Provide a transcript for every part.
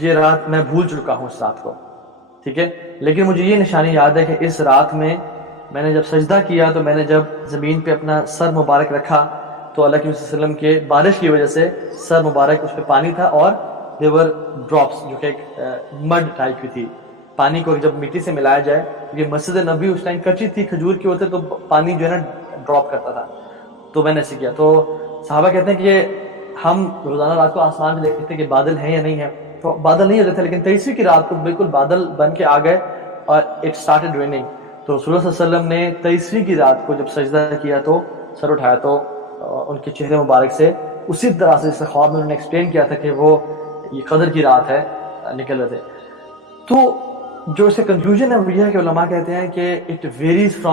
یہ رات میں بھول چکا ہوں اس رات کو، ٹھیک ہے، لیکن مجھے یہ نشانی یاد ہے کہ اس رات میں میں نے جب سجدہ کیا تو میں نے جب زمین پہ اپنا سر مبارک رکھا تو اللہ کے نبی صلی اللہ علیہ وسلم کے بارش کی وجہ سے سر مبارک اس پہ پانی تھا، اور دیور ڈراپس جو کہ ایک مڈ ٹائپ کی تھی. پانی کو جب مٹی سے ملایا جائے، یہ مسجد نبی اس ٹائم کچی تھی، کھجور کی ہوتے تو پانی جو ہے نا ڈراپ کرتا تھا، تو میں نے ایسے کیا. تو صحابہ کہتے ہیں کہ یہ ہم روزانہ رات کو آسمان میں دیکھتے کہ بادل ہیں یا نہیں ہے، تو بادل نہیں ہوتے تھے، لیکن 23ویں کی رات کو بالکل بادل بن کے آ گئے اور اٹ اسٹارٹڈ ریننگ. تو رسول اللہ صلی اللہ علیہ وسلم نے 23ویں کی رات کو جب سجدہ کیا تو سر اٹھایا تو ان کے چہرے مبارک سے اسی طرح سے جیسے خواب میں انہوں نے ایکسپلین کیا تھا کہ وہ یہ قدر کی رات ہے نکل رہے تھے. تو جو اس کا کنکلوژن ہے وہ یہ ہے کہ علماء کہتے ہیں کہ اٹ ویریز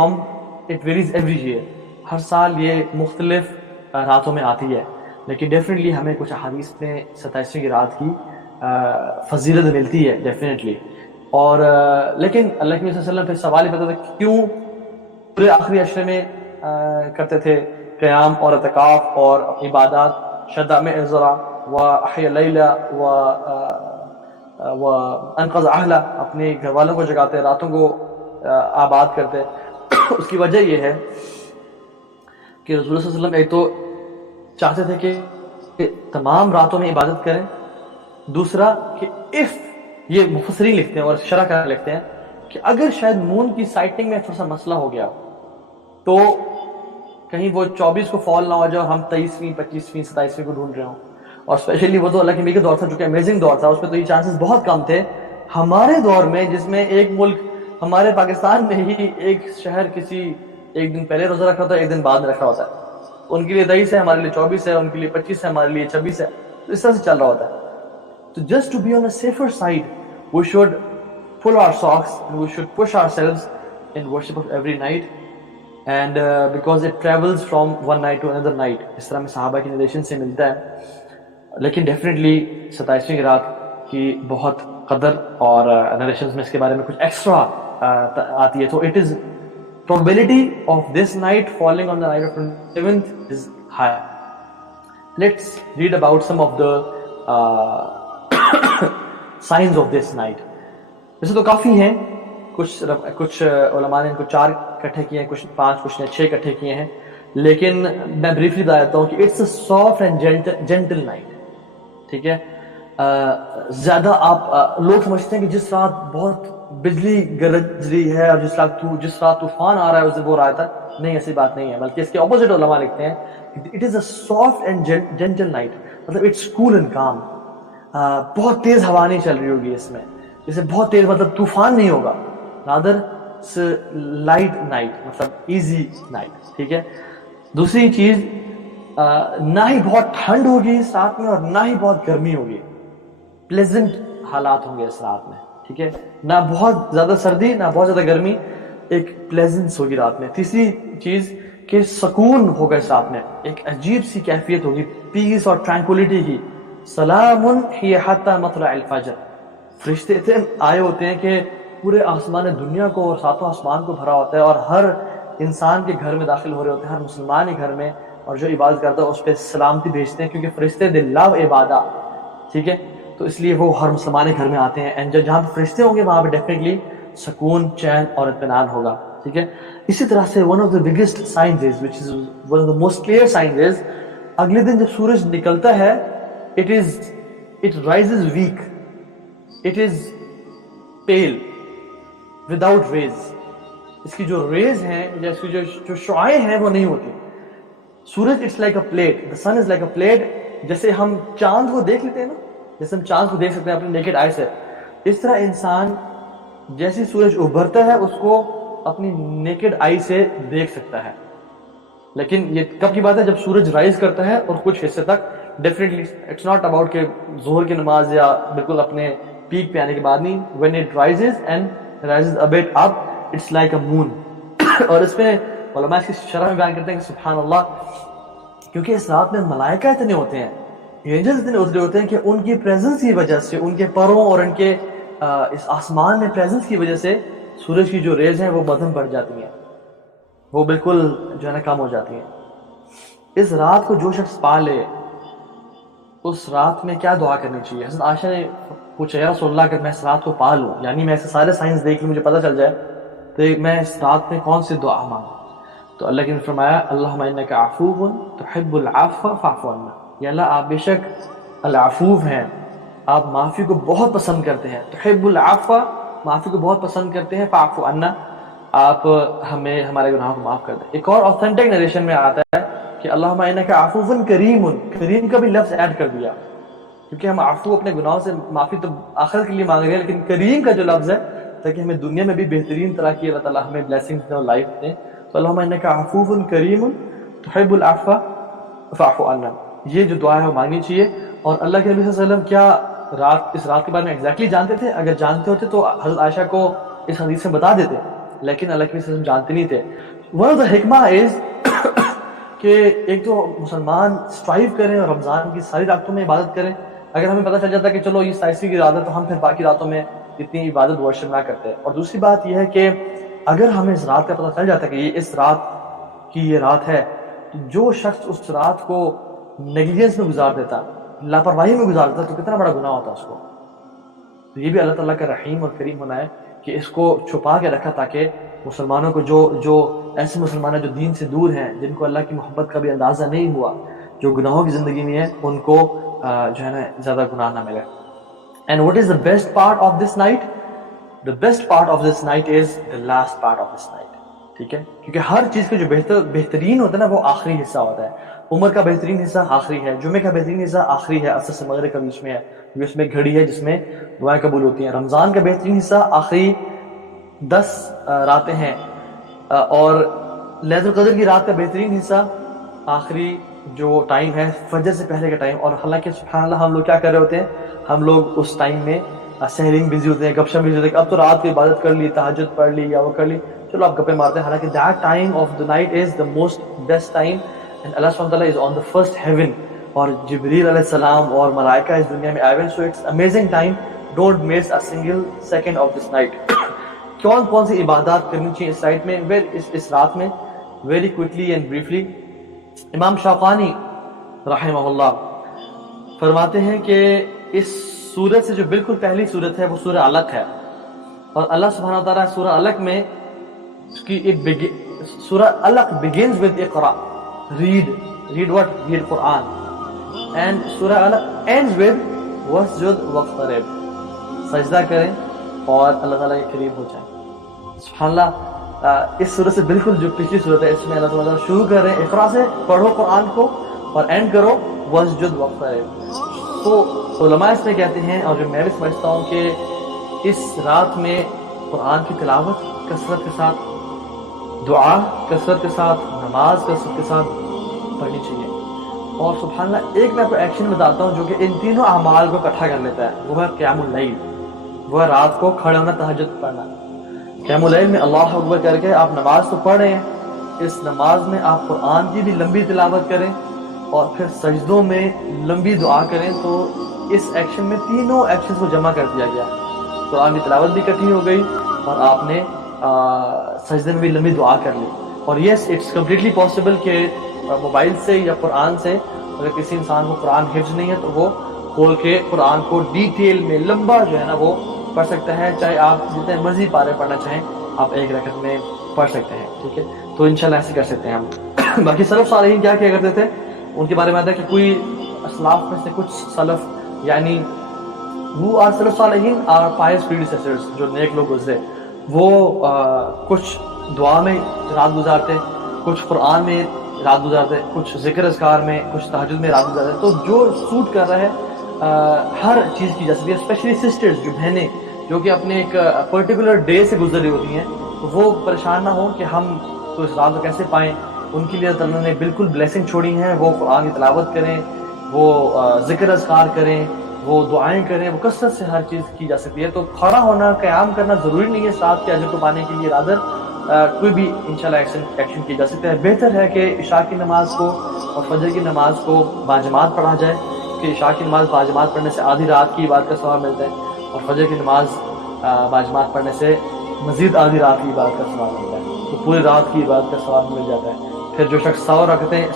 ایوری ایئر، ہر سال یہ مختلف راتوں میں آتی ہے، لیکن ڈیفینیٹلی ہمیں کچھ احادیث میں 27ویں کی رات کی فضیلت ملتی ہے ڈیفینیٹلی. اور لیکن اللہ کے نبی صلی اللہ علیہ وسلم پہ سوال یہ پتا تھا کیوں پورے آخری عشرے میں کرتے تھے قیام اور اعتکاف اور عبادات، شد میں ذرا و احیا لیلا و انقذ اہلا، اپنے گھر والوں کو جگاتے، راتوں کو آباد کرتے. اس کی وجہ یہ ہے کہ رسول اللہ صلی اللہ علیہ وسلم ایک تو چاہتے تھے کہ تمام راتوں میں عبادت کریں، دوسرا کہ اف یہ مفسرین لکھتے ہیں اور شرح کر لکھتے ہیں کہ اگر شاید مون کی سائٹنگ میں تھوڑا سا مسئلہ ہو گیا تو کہیں وہ 24 کو فال نہ ہو جائے، ہم 23ویں 25ویں 27ویں کو ڈھونڈ رہے ہوں. اور اسپیشلی وہ تو اللہ کے نبی کا دور تھا جو کہ امیزنگ دور تھا، اس میں تو یہ چانسز بہت کم تھے. ہمارے دور میں جس میں ایک ملک ہمارے پاکستان میں ہی ایک شہر کسی ایک دن پہلے روزہ رکھا ہوتا ہے، ایک دن بعد میں رکھا ہوتا ہے، ان کے لیے 23 ہے، ہمارے لیے 24 ہے، ان کے لیے 25 ہے، ہمارے لیے 26 ہے، تو اس طرح سے چل رہا ہوتا ہے. So just to be on a safer side, we should pull our socks and we should push ourselves in worship of every night, and because it travels from one night to another night. اس طرح میں صحابہ کی narration سے ملتا ہے، لیکن definitely 27ویں رات کی بہت قدر اور نریشنز میں اس کے بارے میں کچھ ایکسٹرا آتی ہے. تو it is probability of this night falling on the night of 27th is high. Let's read about some of the signs of this night. ویسے تو کافی ہیں، کچھ علماء نے ان کو 4 اکٹھے کیے ہیں، کچھ 5، کچھ نے 6 اکٹھے کیے ہیں، لیکن میں بریفلی بتا دیتا ہوں کہ it's a soft and gentle night. ٹھیک ہے، زیادہ آپ لوگ سمجھتے ہیں کہ جس رات بہت بجلی گرج رہی ہے اور جس رات طوفان آ رہا ہے اسے وہ رات ہے، نہیں، ایسی بات نہیں ہے، بلکہ اس کے اپوزٹ علماء لکھتے ہیں it is a soft and gentle night, مطلب اٹس کول اینڈ کام. بہت تیز ہوا نہیں چل رہی ہوگی اس میں، جیسے بہت تیز مطلب طوفان نہیں ہوگا، رادر لائٹ نائٹ، مطلب ایزی نائٹ. ٹھیک ہے. دوسری چیز، نہ ہی بہت ٹھنڈ ہوگی اس رات میں اور نہ ہی بہت گرمی ہوگی، پلیزنٹ حالات ہوں گے اس رات میں. ٹھیک ہے، نہ بہت زیادہ سردی نہ بہت زیادہ گرمی، ایک پلیزنس ہوگی رات میں. تیسری چیز کہ سکون ہوگا اس رات میں، ایک عجیب سی کیفیت ہوگی، پیس اور ٹرانکولیٹی کی. سلام ہی حتی مطلع الفجر، فرشتے اتنے آئے ہوتے ہیں کہ پورے آسمان دنیا کو اور 7 آسمان کو بھرا ہوتا ہے، اور ہر انسان کے گھر میں داخل ہو رہے ہوتے ہیں، ہر مسلمان کے گھر میں، اور جو عبادت کرتا ہے اس پہ سلامتی بھیجتے ہیں، کیونکہ فرشتے دے لو عبادہ. ٹھیک ہے، تو اس لیے وہ ہر مسلمان کے گھر میں آتے ہیں، اینڈ جہاں پہ فرشتے ہوں گے وہاں پہ ڈیفینیٹلی سکون، چین اور اطمینان ہوگا. ٹھیک ہے. اسی طرح سے one of the biggest signs is which is one of the most clear signs is اگلے دن جب سورج نکلتا ہے it rises weak, it is pale without rays. اس کی جو ریز ہیں یا اس کی جو شعاعیں ہیں وہ نہیں ہوتی. سورج it's like a plate, the sun is like a plate. جیسے ہم چاند کو دیکھ لیتے ہیں نا، جیسے ہم چاند کو دیکھ سکتے ہیں اپنے نیکڈ آئی سے، اس طرح انسان جیسے سورج ابھرتا ہے اس کو اپنی نیکڈ آئی سے دیکھ سکتا ہے. لیکن یہ کب کی بات ہے؟ جب سورج رائز کرتا ہے اور کچھ حصے تک. ڈیفینیٹلی اٹس ناٹ اباؤٹ کہ ظہر کی نماز یا بالکل اپنے پیک پہ آنے کے بعد نہیں. When it rises and rises a bit up it's like a moon. اور اس میں علماء اس کی شرح میں بیان کرتے ہیں کہ سبحان اللہ، کیونکہ اس رات میں ملائکہ اتنے ہوتے ہیں، اینجلز اتنے اترے ہوتے ہیں کہ ان کی پریزنس کی وجہ سے، ان کے پروں اور ان کے اس آسمان میں پریزنس کی وجہ سے سورج کی جو ریز ہیں وہ مدھم بڑھ جاتی ہیں، وہ بالکل جو ہے نا کم ہو جاتی ہیں. اس رات کو جو شخص پا لے اس رات میں کیا دعا کرنی چاہیے؟ حضرت عائشہ نے پوچھا یا رسول اللہ اگر میں اس رات کو پا لوں، یعنی میں ایسے سارے سائنس دیکھ لوں، مجھے پتہ چل جائے تو میں اس رات میں کون سی دعا مانگوں؟ تو اللہ نے فرمایا اللہم انک عفو تحب العفو فاعف عنا، یا اللہ آپ بے شک العفو ہیں، آپ معافی کو بہت پسند کرتے ہیں، تحب العفو معافی کو بہت پسند کرتے ہیں، فاعف عنا آپ ہمیں ہمارے گناہوں کو معاف کر دیں۔ ایک اور اوتھینٹک نریشن میں آتا ہے کہ اللہم انک عفو کریم، کریم کا بھی لفظ ایڈ کر دیا، کیونکہ ہم عفو اپنے گناہوں سے معافی تو آخرت کے لیے مانگ رہے ہیں، لیکن کریم کا جو لفظ ہے تاکہ ہمیں دنیا میں بھی بہترین طرح کی اللہ تعالیٰ ہمیں بلیسنگز دیں اور لائف دیں، تو اللہم انک عفو کریم تحب العفو فاعف عنا، یہ جو دعا ہے وہ مانگنی چاہیے۔ اور اللہ کے نبی صلی اللہ علیہ وسلم کیا اس رات کے بارے میں ایگزیکٹلی جانتے تھے؟ اگر جانتے ہوتے تو حضرت عائشہ کو اس حدیث سے بتا دیتے، لیکن اللہ کے نبی صلی اللہ علیہ وسلم جانتے نہیں تھے۔ ون آف دا حکمہ از کہ ایک تو مسلمان اسٹرائیو کریں اور رمضان کی ساری راتوں میں عبادت کریں۔ اگر ہمیں پتہ چل جاتا ہے کہ چلو یہ 27ویں کی رات ہے تو ہم پھر باقی راتوں میں اتنی عبادت ورشپ نہ کرتے۔ اور دوسری بات یہ ہے کہ اگر ہمیں اس رات کا پتہ چل جاتا ہے کہ یہ اس رات کی یہ رات ہے، تو جو شخص اس رات کو نیگلیجنس میں گزار دیتا، لاپرواہی میں گزار دیتا، تو کتنا بڑا گناہ ہوتا اس کو۔ تو یہ بھی اللہ تعالیٰ کا رحیم اور کریم ہونا ہے کہ اس کو چھپا کے رکھا تاکہ مسلمانوں کو جو ایسے مسلمان ہیں جو دین سے دور ہیں، جن کو اللہ کی محبت کا بھی اندازہ نہیں ہوا، جو گناہوں کی زندگی میں ہے، ان کو جو ہے نا زیادہ گناہ نہ ملے۔ And what is the best part of this night? The best part of this night is the last part of this night, ٹھیک ہے؟ کیونکہ ہر چیز کا جو بہترین ہوتا ہے نا وہ آخری حصہ ہوتا ہے۔ عمر کا بہترین حصہ آخری ہے، جمعے کا بہترین حصہ آخری ہے، عصر سے مغرب کا بیچ میں ہے، کیونکہ اس میں گھڑی ہے جس میں دعائیں قبول ہوتی ہیں۔ رمضان کا بہترین حصہ آخری 10 راتیں ہیں، اور لیلۃ القدر کی رات کا بہترین حصہ آخری جو ٹائم ہے فجر سے پہلے کا ٹائم۔ اور حالانکہ سبحان اللہ ہم لوگ کیا کر رہے ہوتے ہیں، ہم لوگ اس ٹائم میں سحرنگ بزی ہوتے ہیں، گپ شپ بزی ہوتے ہیں کہ اب تو رات کی عبادت کر لی، تہجد پڑھ لی یا وہ کر لی، چلو آپ گپے مارتے ہیں۔ حالانکہ that time of the night is the most best time, and اللہ سبحانہ تعالیٰ از آن دا فرسٹ ہیون، اور جبریل علیہ السلام اور ملائکہ اس دنیا میں آئے ہوئے ہیں۔ So it's amazing time, don't miss a single second of this night. کون سی عبادات کرنی چاہیے اس نائٹ میں، اس رات میں؟ ویری کوئکلی اینڈ بریفلی، امام شوقانی رحمہ اللہ فرماتے ہیں کہ اس سورت سے جو بالکل پہلی سورت ہے وہ سورہ علق ہے، اور اللہ سبحانہ تعالیٰ سورہ علق میں اس کی سورہ علق begins with Iqra, read what؟ read Quran, and سورہ علق ends with واسجد واقترب، سجدہ کریں اور اللہ تعالیٰ کے قریب ہو جائیں۔ سبحان اللہ، اس سورت سے بالکل جو پچھلی سورت ہے اس میں اللہ تعالیٰ شروع کر رہے ہیں اقرا سے، پڑھو قرآن کو، اور اینڈ کرو واسجد واقترب۔ تو علماء اس میں کہتے ہیں، اور جو میں بھی سمجھتا ہوں، کہ اس رات میں قرآن کی تلاوت کثرت کے ساتھ، دعا کثرت کے ساتھ، نماز کثرت کے ساتھ پڑھنی چاہیے۔ اور سبحان اللہ ایک میں آپ کو ایکشن بتاتا ہوں جو کہ ان تینوں اعمال کو اکٹھا کر لیتا ہے، وہ ہے قیام اللیل، وہ ہے رات کو کھڑے ہونا، تہجد پڑھنا۔ قیام اللیل میں اللہ اکبر کر کے آپ نماز تو پڑھ رہے ہیں، اس نماز میں آپ قرآن کی بھی لمبی تلاوت کریں اور پھر سجدوں میں لمبی دعا کریں، تو اس ایکشن میں تینوں ایکشنز کو جمع کر دیا گیا۔ قرآن کی تلاوت بھی اکٹھی ہو گئی اور آپ نے سجدے میں بھی لمبی دعا کر لی۔ اور یس اٹس کمپلیٹلی پاسبل کہ موبائل سے یا قرآن سے اگر کسی انسان کو قرآن حفظ نہیں ہے تو وہ کھول کے قرآن کو ڈیٹیل میں لمبا جو ہے نا وہ پڑھ سکتا ہے، چاہے آپ جتنے مرضی پارے پڑھنا چاہیں آپ ایک رکعت میں پڑھ سکتے ہیں، ٹھیک ہے؟ تو انشاءاللہ ایسے کر سکتے ہیں ہم۔ باقی سلف صالحین کیا کیا کرتے تھے، ان کے بارے میں آتا ہے کہ کوئی اسلاف میں سے کچھ سلف، یعنی وہ آر سلف صالحین آر پائس پریڈیسیسرز، جو نیک لوگ گزرے، وہ کچھ دعا میں رات گزارتے، کچھ قرآن میں رات گزارتے، کچھ ذکر اذکار میں، کچھ تہجد میں رات گزارتے۔ تو جو سوٹ کر رہا ہے ہر چیز کی جا سکتی ہے، اسپیشلی سسٹرز جو بہنیں جو کہ اپنے ایک پرٹیکولر ڈے سے گزر رہی ہوتی ہیں، تو وہ پریشان نہ ہوں کہ ہم تو اس رات کو کیسے پائیں۔ ان کے لیے اللہ نے بالکل بلیسنگ چھوڑی ہیں، وہ قرآن کی تلاوت کریں، وہ ذکر اذکار کریں، وہ دعائیں کریں، وہ کثرت سے ہر چیز کی جا سکتی ہے۔ تو کھڑا ہونا، قیام کرنا ضروری نہیں ہے اس رات کے اجر کو پانے کے لیے، رادر کوئی بھی انشاءاللہ ایکشن کی جا سکتا ہے۔ بہتر ہے کہ عشاء کی نماز کو اور فجر کی نماز کو باجماعت پڑھا جائے، کہ عشاء کی نماز باجماعت پڑھنے سے آدھی رات کی عبادت کا ثواب ملتا ہے، اور فجر کی نماز باجماعت پڑھنے سے مزید آدھی رات کی عبادت کا ثواب ملتا ہے، تو پوری رات کی عبادت کا ثواب مل جاتا ہے۔ پھر جو شخص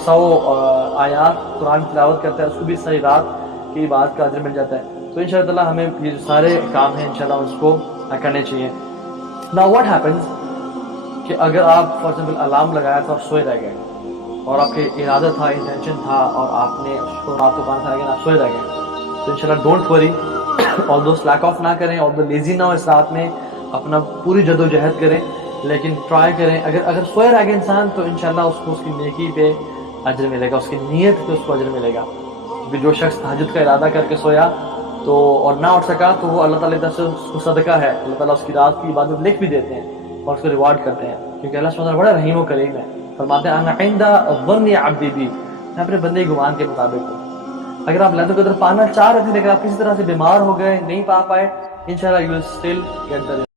100 آیات قرآن کی تلاوت کرتا ہے اس کو بھی صحیح رات کی بات کا اجر مل جاتا ہے. تو انشاءاللہ ہمیں یہ سارے کام ہیں انشاءاللہ اس کو کرنے چاہیے. Now what happens کہ اگر آپ فار ایگزامپل الارم لگایا تو آپ سوئے رہ گئے اور آپ کے ارادہ تھا, انٹینشن تھا, اور آپ نے اس کو رات کو کہا تھا لیکن آپ سوئے رہ گئے, تو انشاءاللہ ڈونٹ وری, اور دو سلیک آف نہ کریں, اور دو لیزی نہ ہو اس رات میں, اپنا پوری جد و جہد کریں, لیکن ٹرائی کریں. اگر سوئے رہ گئے انسان تو انشاءاللہ اس کو اس کی نیکی پہ اجر ملے گا, اس کی نیت پہ اس کو اجر ملے گا. کیونکہ جو شخص تہجد کا ارادہ کر کے سویا تو اور نہ اٹھ سکا تو وہ اللہ تعالیٰ کی طرف سے اس کو صدقہ ہے, اللہ تعالیٰ اس کی رات کی عبادت لکھ بھی دیتے ہیں اور اس کو ریوارڈ کرتے ہیں, کیونکہ اللہ سبحانہ بڑا رحیم و کریم ہے. فرماتے ہیں انا عند ظن عبدی بی, میں اپنے بندے گمان کے مطابق ہوں. اگر آپ لیلۃ القدر پانا چاہ رہے تھے لیکن آپ کسی طرح سے بیمار ہو گئے, نہیں پا پائے, انشاءاللہ you will still get the